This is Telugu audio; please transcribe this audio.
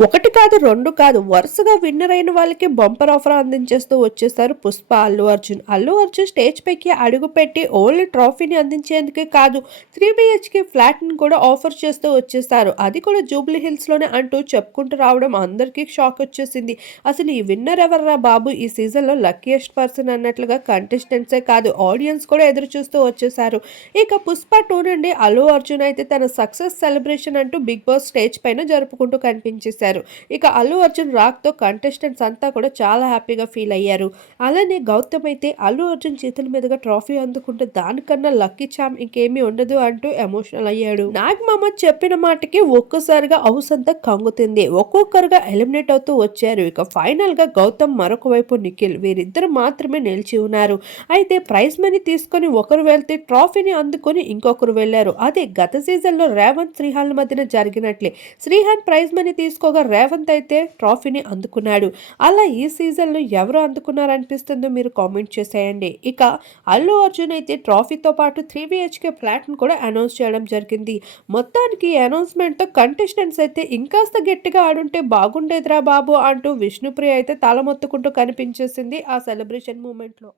ఒకటి కాదు, 2 కాదు, వరుసగా విన్నర్ అయిన వాళ్ళకి బంపర్ ఆఫర్ అందించేస్తూ వచ్చేసారు పుష్ప, అల్లు అర్జున్. అల్లు అర్జున్ స్టేజ్ పైకి అడుగుపెట్టి ఓన్లీ ట్రోఫీని అందించేందుకే కాదు, 3 BHK ఫ్లాట్‌ని కూడా ఆఫర్ చేస్తూ వచ్చేసారు. అది కూడా జూబ్లీ హిల్స్‌లోనే అంటూ చెప్పుకుంటూ రావడం అందరికీ షాక్ వచ్చేసింది. అసలు ఈ విన్నర్ ఎవర్రా బాబు! ఈ సీజన్‌లో లక్కీయెస్ట్ పర్సన్ అన్నట్లుగా కంటెస్టెంట్సే కాదు, ఆడియన్స్ కూడా ఎదురు చూస్తూ వచ్చేసారు. ఇక పుష్ప 2 నుండి అల్లు అర్జున్ అయితే తన సక్సెస్ సెలబ్రేషన్ అంటూ బిగ్ బాస్ స్టేజ్ పైన జరుపుకుంటూ కనిపించేశారు. ఇక అల్లు అర్జున్ రాక్‌తో కంటెస్టెంట్స్ అంతా కూడా చాలా హ్యాపీగా ఫీల్ అయ్యారు. అలానే గౌతమ్ అయితే అల్లు అర్జున్ చేతుల మీదుగా ట్రోఫీ అందుకుంటే దానికన్నా లక్కీ చార్మ్ ఇంకేమీ ఉండదు అంటూ ఎమోషనల్ అయ్యాడు. నాగ్ మహమ్మద్ చెప్పిన మాటకి ఒక్కసారిగా హౌస్ అంతా కంగుతింది. ఒక్కొక్కరుగా ఎలిమినేట్ అవుతూ వచ్చారు. ఇక ఫైనల్ గా గౌతమ్, మరొక వైపు నిఖిల్, వీరిద్దరు మాత్రమే నిలిచి ఉన్నారు. అయితే ప్రైజ్ మనీ తీసుకొని ఒకరు వెళ్తే ట్రోఫీని అందుకొని ఇంకొకరు వెళ్లారు. అదే గత సీజన్‌లో రేవంత్, శ్రీహాన్‌ల మధ్యన జరిగినట్లే. శ్రీహాన్ ప్రైజ్ మనీ తీసుకోగా రేవంత్ అయితే ట్రోఫీని అందుకున్నాడు. అలా ఈ సీజన్‌లో ఎవరు అందుకున్నారనిపిస్తుందో మీరు కామెంట్ చేసేయండి. ఇక అల్లు అర్జున్ అయితే ట్రోఫీతో పాటు 3 BHK ఫ్లాట్‌ని కూడా అనౌన్స్ చేయడం జరిగింది. మొత్తానికి ఈ అనౌన్స్‌మెంట్‌తో కంటెస్టెంట్స్ అయితే ఇంకాస్త గట్టిగా ఆడుంటే బాగుండేదిరా బాబు అంటూ విష్ణుప్రియ అయితే తల మొత్తుకుంటూ కనిపించేసింది ఆ సెలబ్రేషన్ మూమెంట్‌లో.